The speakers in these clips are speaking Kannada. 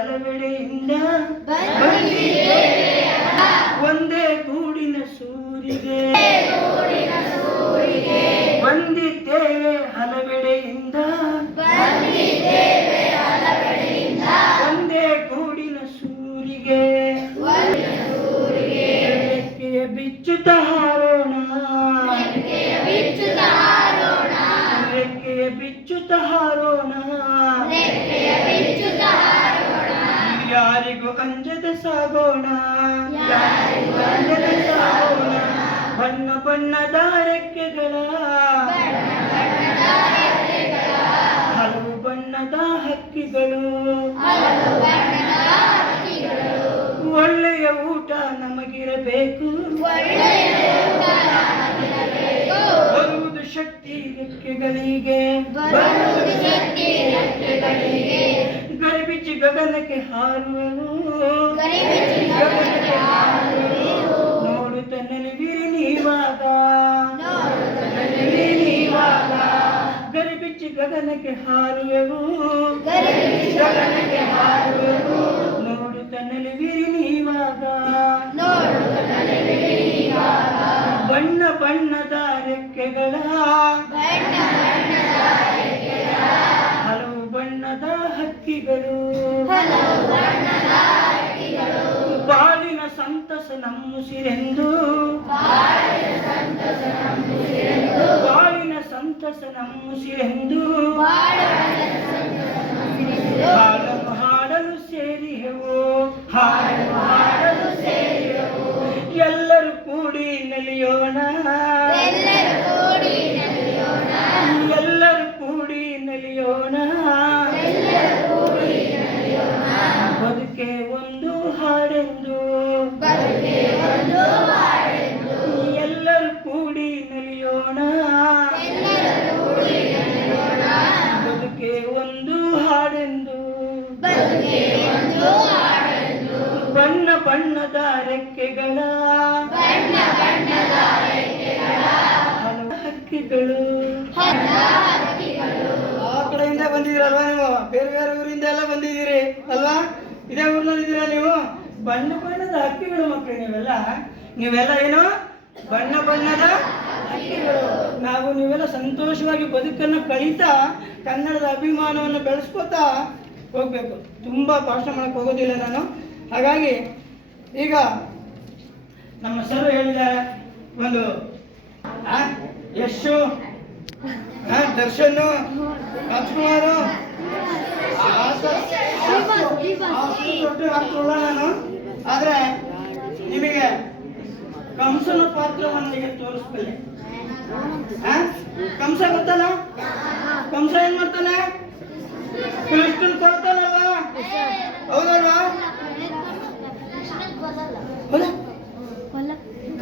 ಹಲವೆಡೆಯಿಂದ ಒಂದೇ ಗೂಡಿನ ಸೂರಿಗೆ ಬಂದಿದ್ದೇವೆ ಹಲವೆಡೆಯಿಂದ ಒಂದೇ ಗೂಡಿನ ಸೂರಿಗೆ ರೆಕ್ಕೆಯ ಬಿಚ್ಚುತ್ತ ಹಾರೋಣ ರೆಕ್ಕೆಯ ಬಿಚ್ಚುತ್ತ ಹಾರೋಣ ಯಾರಿಗೂ ಅಂಜದ ಸಾಗೋಣ ಬಣ್ಣ ಬಣ್ಣದ ರೆಕ್ಕೆಗಳ ಹಲವು ಬಣ್ಣದ ಹಕ್ಕಿಗಳು ಒಳ್ಳೆಯ ಊಟ ನಮಗಿರಬೇಕು ಬರುವುದು ಶಕ್ತಿ ರೆಕ್ಕೆಗಳಿಗೆ ಗರಿಬಿಚ್ಚಿ ಗಗನಕ್ಕೆ ಹಾರುವೆವು ನೋಡುತ್ತ ನೆನಪಿರಿ ನೀವಾಗ ಗರಿಬಿಚ್ಚಿ ಗಗನಕ್ಕೆ ಹಾರುವೆವು ನೋಡುತ್ತ ನೆನಪಿರಿ ನೀವಾಗ ಬಣ್ಣ ಬಣ್ಣದ ರೆಕ್ಕೆಗಳ ಹಲವು ಬಣ್ಣದ ಹಕ್ಕಿಗಳು ಬಾಳಿನ ಸಂತಸ ನಮ್ಮುಸಿರೆಂದು ಬಾಳಿನ ಸಂತಸ ನಮ್ಮುಸಿರೆಂದು ಹಾಡಲು ಹಾಡಲು ಸೇರಿಹೆವು ಹಾಡಲು ಸೇರಿಹೆವು ಎಲ್ಲರೂ ಕೂಡಿ ನಲಿಯೋಣ ಎಲ್ಲರೂ ಕೂಡಿ ನಲಿಯೋಣ ಬದುಕೆ ಒಂದು ಹಾಡೆಂದು ಎಲ್ಲರೂ ಕೂಡಿ ನಲಿಯೋಣ ಬದುಕೆ ಒಂದು ಹಾಡೆಂದು ಬಣ್ಣ ಬಣ್ಣದ ರೆಕ್ಕೆಗಳ ಹಲವು ಹಕ್ಕಿಗಳು ಆ ಕಡೆಯಿಂದ ಬಂದಿದ್ದೀರಲ್ವಾ ನೀವು ಬೇರೆ ಬೇರೆ ಊರಿಂದ ಎಲ್ಲ ಬಂದಿದ್ದೀರಿ ಅಲ್ವಾ ಇದೇ ಊರಿನಲ್ಲಿದ್ದೀರಾ ನೀವು ಬಣ್ಣ ಬಣ್ಣದ ಹಕ್ಕಿಗಳು ಮಕ್ಕಳು ನೀವೆಲ್ಲ ಏನು ಬಣ್ಣ ಬಣ್ಣದ ಹಕ್ಕಿಗಳು ನಾವು ನೀವೆಲ್ಲ ಸಂತೋಷವಾಗಿ ಬದುಕನ್ನು ಕಳೀತಾ ಕನ್ನಡದ ಅಭಿಮಾನವನ್ನು ಬೆಳೆಸ್ಕೋತಾ ಹೋಗ್ಬೇಕು ತುಂಬಾ ಭಾಷಣ ಮಾಡಕ್ಕೆ ಹೋಗೋದಿಲ್ಲ ನಾನು ಹಾಗಾಗಿ ಈಗ ನಮ್ಮ ಸರ್ ಹೇಳಿದ್ದಾರೆ ಒಂದು ಯಶು ದರ್ಶನ್ ರಾಜ್ಕುಮಾರ್ ನಾನು ಆದ್ರೆ ನಿಮಗೆ ಕಂಸನ ಪಾತ್ರವನ್ನು ಈಗ ತೋರಿಸ್ಬೇನೆ ಕಂಸ ಗೊತ್ತಲ್ಲ ಕಂಸ ಏನ್ ಮಾಡ್ತಾನೆ ಕೃಷ್ಣನ್ ಕೊಡ್ತಾನಲ್ವಾ ಹೌದಲ್ವಾ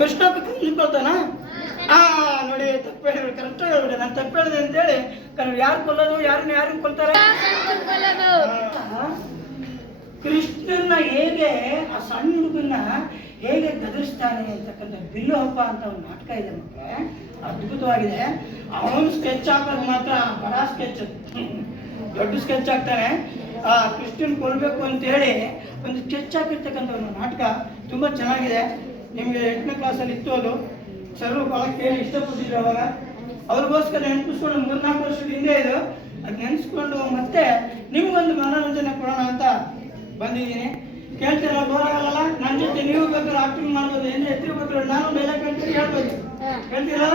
ಕೃಷ್ಣ ಕಂಸನ್ ಕೊಡ್ತಾನ ನೋಡಿ ತಪ್ಪು ಹೇಳಿಬಿಡಿ ಕರೆಕ್ಟ್ ಹೇಳ್ಬಿಡಿ ನಾನು ತಪ್ಪು ಹೇಳಿದೆ ಅಂತೇಳಿ ಯಾರು ಕೊಲ್ಲೋದು ಯಾರನ್ನ ಕೊಲ್ತಾರೆ ಕೃಷ್ಣನ್ನ ಹೇಗೆ ಆ ಸಣ್ಣ ಹುಡುಗನ್ನ ಹೇಗೆ ಗದರಿಸ್ತಾನೆ ಅಂತಕ್ಕಂಥ ಬಿಲ್ಲು ಹಬ್ಬ ಅಂತ ಒಂದು ನಾಟಕ ಇದೆ ಮಕ್ಕಳೇ ಅದ್ಭುತವಾಗಿದೆ ಅವನು ಸ್ಕೆಚ್ ಹಾಕೋದು ಮಾತ್ರ ಬಡ ಸ್ಕೆಚ್ ದೊಡ್ಡ ಸ್ಕೆಚ್ ಹಾಕ್ತಾನೆ ಆ ಕೃಷ್ಣನ್ ಕೊಲ್ಬೇಕು ಅಂತ ಹೇಳಿ ಒಂದು ಸ್ಕೆಚ್ ಹಾಕಿರ್ತಕ್ಕಂಥ ಒಂದು ನಾಟಕ ತುಂಬಾ ಚೆನ್ನಾಗಿದೆ ನಿಮಗೆ 8ನೇ ಕ್ಲಾಸಲ್ಲಿ ಇತ್ತು ಅದು ಸರ್ರು ಬಹಳ ಕೇಳಿ ಇಷ್ಟಪಟ್ಟಿದ್ರು ಅವಾಗ ಅವ್ರಿಗೋಸ್ಕರ ನೆನಪಿಸ್ಕೊಂಡು 3-4 ವರ್ಷದ ಹಿಂದೆ ಇದು ಅದು ನೆನೆಸ್ಕೊಂಡು ಮತ್ತೆ ನಿಮ್ಗೊಂದು ಮನೋರಂಜನೆ ಕೊಡೋಣ ಅಂತ ಬಂದಿದ್ದೀನಿ ಕೇಳ್ತೀರಾ ಬೋರ್ ಆಗಲ್ಲ ನನ್ನ ಜೊತೆ ನೀವು ಬೇಕಾದ್ರೆ ಆಕ್ಟಿಂಗ್ ಮಾಡ್ಬೋದು ಏನೇ ಎತ್ತಿರ್ಬೇಕು ನಾನು ಡೈಲಾಗ್ ಕೇಳ್ತೀನಿ ಹೇಳ್ಬೋದು ಹೇಳ್ತೀರಾ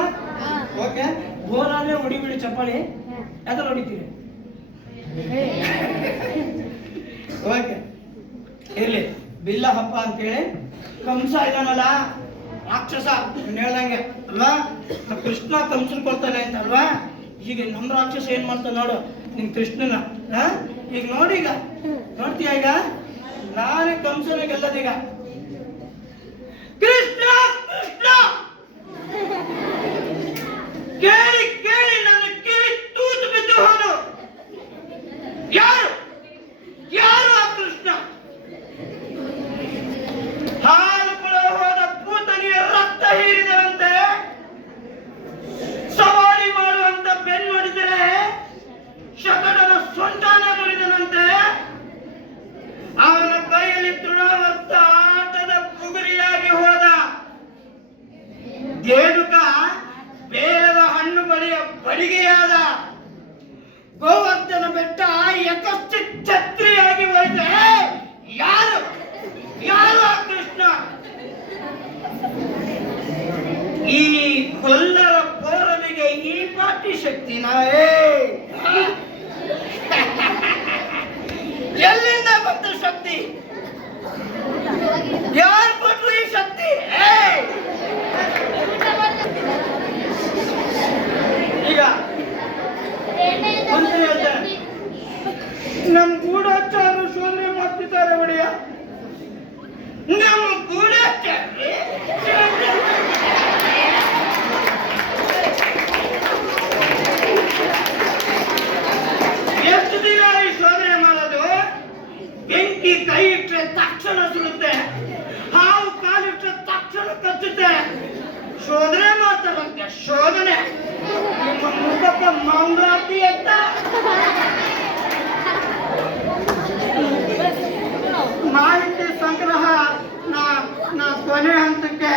ಓಕೆ ಬೋರ್ ಆದ್ರೆ ಹೊಡಿಬಿಡಿ ಚಪ್ಪಾಳಿ ಯಾವ್ದಾರು ಹೊಡಿತೀರಿ ಓಕೆ ಇರ್ಲಿ ಬಿಲ್ಲ ಹಬ್ಬ ಅಂತೇಳಿ ಕಂಸ ಇದಾನಲ್ಲ ರಾಕ್ಷಸ ಹೇಳ್ದಂಗೆ ಅಲ್ವಾ ಕೃಷ್ಣ ಕಂಸನ್ ಕೊಡ್ತಾನೆ ಅಂತ ಅಲ್ವಾ ಈಗ ನಮ್ಮ ರಾಕ್ಷಸ ಏನ್ ಮಾಡ್ತಾನೆ ನೋಡು ನಿನ್ ಕೃಷ್ಣನ ಈಗ ನೋಡಿ ಈಗ ನೋಡ್ತೀಯ ಈಗ ನಾನೇ ಕಂಸನ ಗೆಲ್ಲದೀಗ ಕೃಷ್ಣ ಕೃಷ್ಣ ಕೇಳಿ ಕೇಳಿ ನನ್ನ ಕಿವಿ ತೂತು ಬಿದ್ದು ಹೋನು ಯಾರು ಯಾರು ಆ ಕೃಷ್ಣ ಹಾಲು ಕೂಡ ಹೋದ ಪೂತನಿಯ ರಕ್ತ ಹೀರಿದವಂತೆ ಸವಾರಿ ಮಾಡುವಂತ ಬೆನ್ನೊಡಿದರೆ ಶಕಟನ ಸೊಂಟಾನ ಮುರಿದನಂತೆ ದೇಡುಕ ಬೇರದ ಹಣ್ಣು ಬಳಿಯ ಬಡಿಗೆಯಾದ ಗೋವರ್ಧನ ಬೆಟ್ಟ ಯಕಶ್ಚ ಛತ್ರಿಯಾಗಿ ಹೋಯ್ತೆ. ಯಾರು ಯಾರು ಆ ಕೃಷ್ಣ? ಈ ಕೊಲ್ಲರ ಪೌರವಿಗೆ ಈ ಪಾಟಿ ಶಕ್ತಿನ? ಎಲ್ಲಿಂದ ಬಂತು ಶಕ್ತಿ? ಯಾರು ಕೊಟ್ರು ಈ ಶಕ್ತಿ? ಈಗ ಮಂತ್ರಿ ಹೇಳ್ತಾರೆ, ನಮ್ ಗೂಢಚಾರರು ಶೋಧನೆ ಮಾಡ್ತಿದ್ದಾರೆ ಒಡೆಯ. ನಮ್ಮ ಗೂಢಚಾರಿ ಎಷ್ಟು ದಿನ ಈ ಶೋಧನೆ ಮಾಡೋದು? ಬೆಂಕಿ ಕೈ ಇಟ್ಟರೆ ತಕ್ಷಣ ಸುಡುತ್ತೆ, ಹಾವು ಕಾಲಿಟ್ಟರೆ ತಕ್ಷಣ ಕಚ್ಚುತ್ತೆ. ಶೋಧನೆ ಮಾಡ್ತಾರಂತೆ, ಶೋಧನೆ. ನಿಮ್ಮ ಮುಖಕ್ಕೆ ಮಂಗಳಾರತಿ ಅಂತ ಮಾಹಿತಿ ಸಂಗ್ರಹ ನಾ ಕೊನೆ ಹಂತಕ್ಕೆ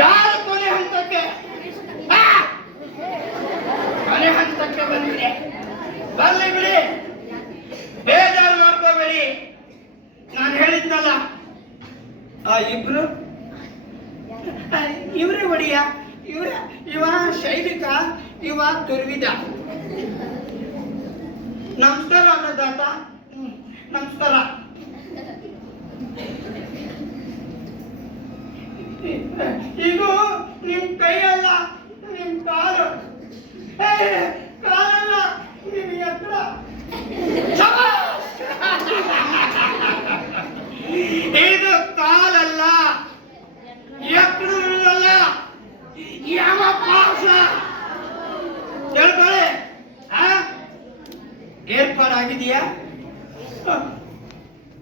ಯಾರು ಕೊನೆ ಹಂತಕ್ಕೆ ಬಂದಿದೆ. ಬರ್ಲಿ ಬಿಡಿ, ಬೇಜಾರು ಮಾಡ್ಕೋಬೇಡಿ. ನಾನು ಹೇಳಿದ್ನಲ್ಲ, ಆ ಇಬ್ರು ಇವ್ರೇ ಒಡೆಯ. ಇವ ಶೈಲಿಕ, ಇವ ದುರ್ವಿಧ. ನಮಸ್ಕಾರ ಅನ್ನದಾತ, ನಮಸ್ಕಾರ. ಇದು ನಿಮ್ ಕೈಯಲ್ಲ, ನಿಮ್ ಕಾಲು. ಕಾಲಲ್ಲ, ನಿಮ್ ಎತ್ತರ. ಇದು ಕಾಲಲ್ಲ, ಎತ್ತರಲ್ಲ, ಯಾವ ಪಾಶ ಹೇಳ್ಕೊಳ್ಳಿ. ಏರ್ಪಾಡಾಗಿದೆಯಾ?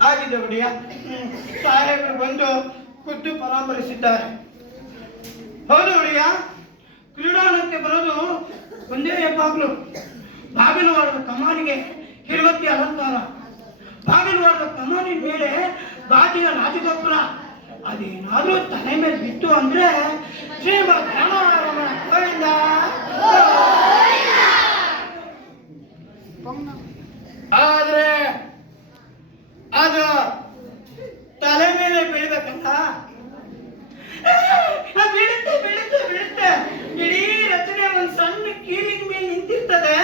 ಆಗಿದೆ ಒಡೆಯ. ಸಾಹೇಬರು ಬಂದು ಖುದ್ದು ಪರಾಮರಿಸಿದ್ದಾರೆ. ಹೌದು ಒಡೆಯ, ಕ್ರೀಡಾಂಗಣಕ್ಕೆ ಬರೋದು ಒಂದೇ ಬಾಗಿಲು. ಬಾಗಿಲುವಾಡದ ಕಮಾನಿಗೆ ಹಿರುವತ್ತಿ ಅಲಂಕಾರ, ಬಾಗಿಲುವಾಡದ ಕಮಾನಿನ ಮೇಲೆ ಗಾಜಿನ ರಾಜಗೋಪುರ. ಅದೇನಾದ್ರೂ ತಲೆ ಮೇಲೆ ಬಿತ್ತು ಅಂದ್ರೆ ಶ್ರೀಮದ್ ರಾಮಾರಮಣ ಗೋವಿಂದ. ಆದ್ರೆ ಅದು ತಲೆ ಮೇಲೆ ಬೀಳ್ಬೇಕಂತ ಬೀಳುತ್ತೆ ಬೀಳುತ್ತೆ ಬೀಳುತ್ತೆ. ಇಡೀ ರಚನೆ ಒಂದು ಸಣ್ಣ ಕೀಲಿನ ಮೇಲೆ ನಿಂತಿರ್ತದೆ.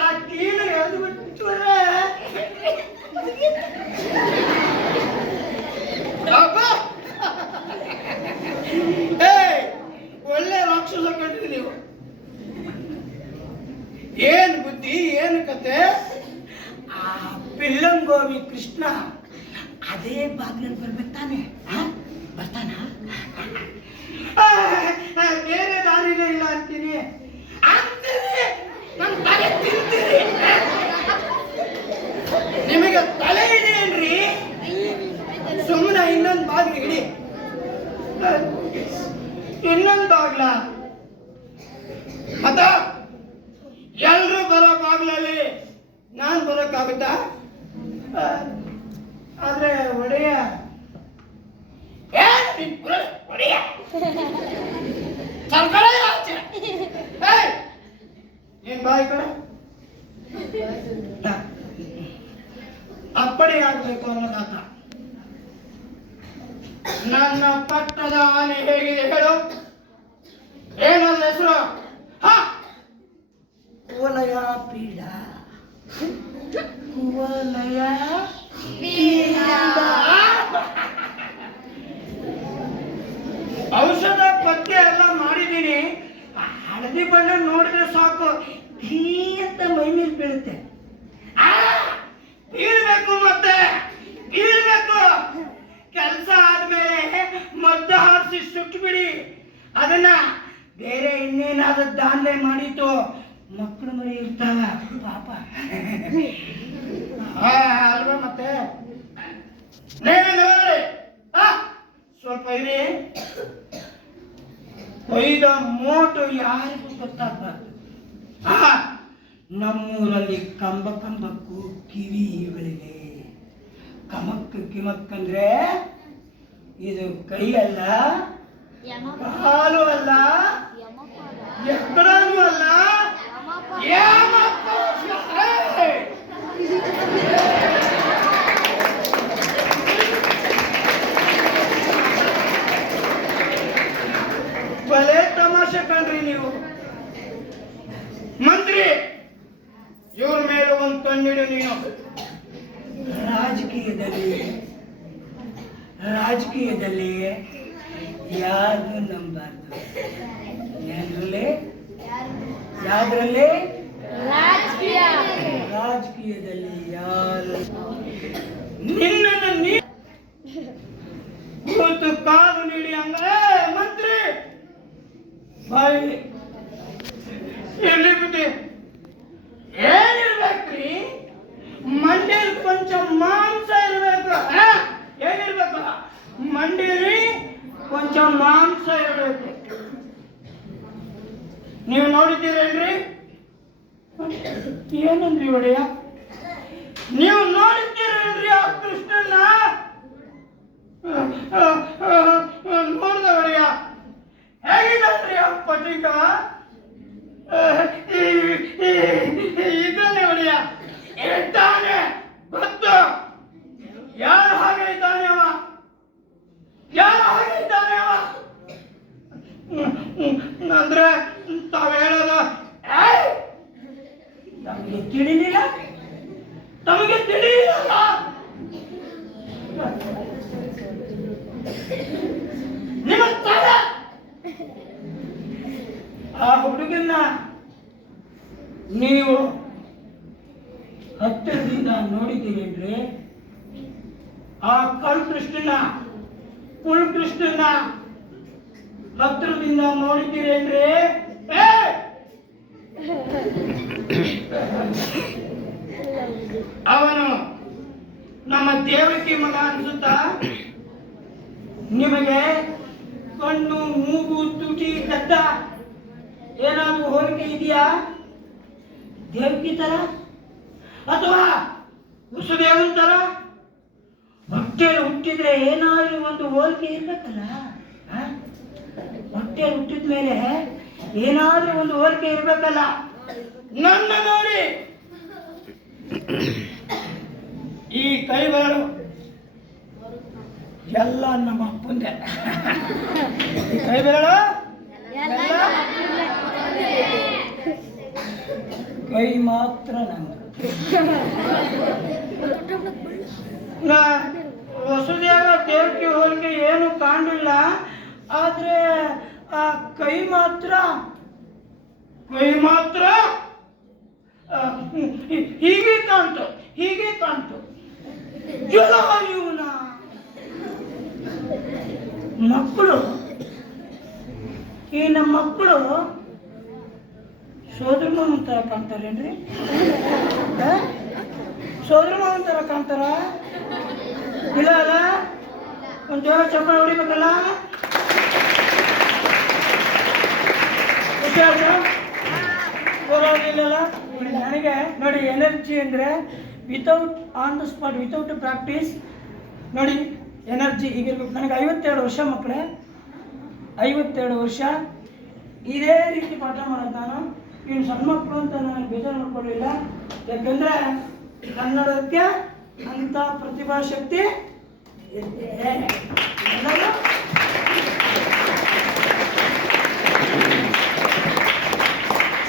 ಆ ಕೀಲು ಎಳೆದು ಬಿಟ್ಟರೆ ಒಳ್ಳೆ ರಾಕ್ಷಸ ಕಂಡ್ರಿ ನೀವು. ಏನ್ ಬುದ್ಧಿ, ಏನು ಕತೆ? ಆ ಪಿಳ್ಳಂಗೋವಿ ಕೃಷ್ಣ ಅದೇ ಬಾಗಿಲಲ್ಲಿ ಬರ್ಬೇಕು ತಾನೆ? ಬರ್ತಾನ? ಬೇರೆ ದಾರಿನೇ ಇಲ್ಲ ಅಂತೀನಿ. ನಮ್ ತಲೆ ತಿಂತೀರಿ. ನಿಮಗೆ ತಲೆ ಇದೆಯೇನ್ರಿ? ಸುಮ್ಮನೆ ಇನ್ನೊಂದು ಬಾಗಿಲು ಇಡಿ. ಇನ್ನೊಂದು ಬಾಗ್ಲ ಮತ್ತ ಎಲ್ರು ಬರೋ ಬಾಗ್ಲಲ್ಲಿ ನಾನ್ ಬರೋಕ್ಕಾಗುತ್ತಾ? ಆದ್ರೆ ಒಡೆಯ ಏನ್ ಬಾಯಿ ಕಡೆ ಅಪ್ಪಣೆ ಆಗ್ಬೇಕು ಅನ್ನೋದಾತ. ನನ್ನ ಪಟ್ಟದ ಆನೆ ಹೇಗಿದೆ ಹೇಳು? ಏನಲ್ಲ ಹೆಸರು? ಕುವಲಯ ಪೀಡ. ಕುವಲಯ ಪೀಡ. ಔಷಧ ಪಥ್ಯ ಎಲ್ಲ ಮಾಡಿದ್ದೀನಿ. ಹಳದಿ ಬಣ್ಣ ನೋಡಿದ್ರೆ ಸಾಕು, ಧೀ ಅಂತ ಮೈ ಮೇಲೆ ಬೀಳುತ್ತೆ. ಬೀಳ್ಬೇಕು, ಮತ್ತೆ ಬೀಳ್ಬೇಕು. ಕೆಲಸ ಆದ್ಮೇಲೆ ಮದ್ದು ಹಾರಿಸಿ ಸುಟ್ಟು ಬಿಡಿ. ಅದನ್ನ ಬೇರೆ ಇನ್ನೇನಾದ್ರೂ ದಾಂಧಲೆ ಮಾಡಿತು ಮಕ್ಕಳು ಮರಿ ಇರ್ತಾವ ಪಾಪ ಅಲ್ವಾ? ಮತ್ತೆ ಸ್ವಲ್ಪ ಇರಿ. ಕೊಯ್ದ ಮೋಟು ಯಾರಿಗೂ ಗೊತ್ತಾಗ್ಬಾರ್ದು. ನಮ್ಮೂರಲ್ಲಿ ಕಂಬ ಕಂಬಕ್ಕೂ ಕಿವಿಗಳಿವೆ. ಕಮಕ್ ಕಿಮಕ್ ಅಂದ್ರೆ ಇದು ಕೈ ಅಲ್ಲ, ಕಾಲು ಅಲ್ಲ, ಎಕ್ಕಡನೂ ಅಲ್ಲ, ಭಲೇ ತಮಾಷೆ ಕಣ್ರಿ ನೀವು. ಮಂತ್ರಿ, ಇವ್ರ ಮೇಲೆ ಒಂದು ಕಣ್ಣಿಡು ನೀನು. ರಾಜಕೀಯದಲ್ಲಿ ಯಾರು ನಂಬಾರ್ದು. ಯಾವ್ದ್ರಲ್ಲಿ? ರಾಜಕೀಯದಲ್ಲಿ ಯಾರು ನಿನ್ನನ್ನು ಕೂತು ಕಾಲು ನೀಡಿ ಹಂಗ ಮಂತ್ರಿ ಬಾಯಿ ಎಲ್ಲಿ ಬುದ್ಧಿ ಏನಿರ್ಬೇಕ್ರಿ? ಮಂಡ್ಯಲ್ಲಿ ಕೊಂಚ ಮಾಂಸ ಇರ್ಬೇಕು. ಏನಿರ್ಬೇಕು? ಮಂಡ್ಯಲ್ಲಿ ಕೊಂಚ ಮಾಂಸ ಇರಬೇಕು. ನೀವು ನೋಡಿದ್ದೀರೇನ್ರಿ? ಏನಂದ್ರಿ ಒಡೆಯ? ನೀವು ನೋಡಿದ್ದೀರೇನ್ರಿ ಆ ಕೃಷ್ಣನ್ನ? ನೋಡ್ದ ಒಡೆಯ? ಹೇಗಿದ್ದಾನ್ರಿ ಆ ಪಟಿಕ? ಇದ್ದಾನೆ ಒಡೆಯ, ಇದ್ದಾನೆ. ಗೊತ್ತು ಯಾರು ಹಾಗೆ ಇದ್ದಾನೆ ಅವ, ಯಾರು ಹಾಗೆ ಇದ್ದಾನೆ ಅವ ಅಂದ್ರೆ ತಾವು ಹೇಳೋದು ತಮಗೆ ತಿಳಿಲಿಲ್ಲ, ತಮಗೆ ತಿಳಿಲಿಲ್ಲ. ನಿಮ್ಮ ತಲೆ ಆ ಹುಡುಗನ್ನ ನೀವು ಹತ್ತಿರದಿಂದ ನೋಡಿದ್ದೀರೇನ್ರಿ? ಆ ಕಳ್ ಕೃಷ್ಣನ ಕುಳ್ ಕೃಷ್ಣನ ಹತ್ತಿರದಿಂದ ನೋಡಿದ್ದೀರೇನ್ರಿ? ಅವನು ನಮ್ಮ ದೇವಕಿ ಮಗ ಅನ್ಸುತ್ತ? ನಿಮಗೆ ಕಣ್ಣು, ಮೂಗು, ತುಟಿ, ಗಡ್ಡ ಏನಾದ್ರೂ ಹೋಲಿಕೆ ಇದೆಯಾ ದೇವಕಿ ತರ? ಅಥವಾ ವಸುದೇವನ್ ತರ? ಹೊಟ್ಟೆಯಲ್ಲಿ ಹುಟ್ಟಿದ್ರೆ ಏನಾದ್ರೂ ಒಂದು ಹೋಲಿಕೆ ಇರ್ಬೇಕಲ್ಲ. ಹೊಟ್ಟೆಯಲ್ಲಿ ಹುಟ್ಟಿದ ಮೇಲೆ ಏನಾದ್ರೂ ಒಂದು ಹೋಲಿಕೆ ಇರ್ಬೇಕಲ್ಲ. ನನ್ನ ನೋಡಿ ಈ ಕೈಗಳು ಎಲ್ಲ ನಮ್ಮ ಅಪ್ಪಂದೆ. ಈ ಕೈಗಳು ಕೈ ಮಾತ್ರ ನಂದು. ವಸುದೇವ ದೇವಕಿ ಹೋಲಿಕೆ ಏನು ಕಾಣಲಿಲ್ಲ, ಆದ್ರೆ ಆ ಕೈ ಮಾತ್ರ ಹೀಗೆ ಕಾಣ್ತು, ಹೀಗೆ ಕಾಣ್ತು. ಇವನ ಮಕ್ಕಳು, ಈ ನಮ್ಮ ಮಕ್ಕಳು ಸೋದರ ಮಾವನ ತರ ಕಾಣ್ತಾರೇನ್ರಿ? ಸೋದರ ಮಾವನ ತರ ಕಾಣ್ತಾರ? ಇಲ್ಲ ಅಲ್ಲ? ಒಂದು ಜೋರ ಚಪ್ಪಾಳೆ ಹೊಡಿಬೇಕಲ್ಲ. ಹೋರಾಡಲಿಲ್ಲ ನನಗೆ ನೋಡಿ. ಎನರ್ಜಿ ಅಂದರೆ without on the spot, without practice ನೋಡಿ ಎನರ್ಜಿ ಈಗಿರ್ಬೇಕು. ನನಗೆ 52 ವರ್ಷ ಮಕ್ಕಳೇ, 52 ವರ್ಷ ಇದೇ ರೀತಿ ಪಾಠ ಮಾಡೋದು ನಾನು. ಇನ್ನು ಸಣ್ಣ ಮಕ್ಕಳು ಅಂತ ನಾನು ಬೇಜಾರು ಮಾಡ್ಕೊಳ್ಳಿಲ್ಲ, ಯಾಕಂದರೆ ಕನ್ನಡಕ್ಕೆ ಅಂಥ ಪ್ರತಿಭಾಶಕ್ತಿ ಇದೆ.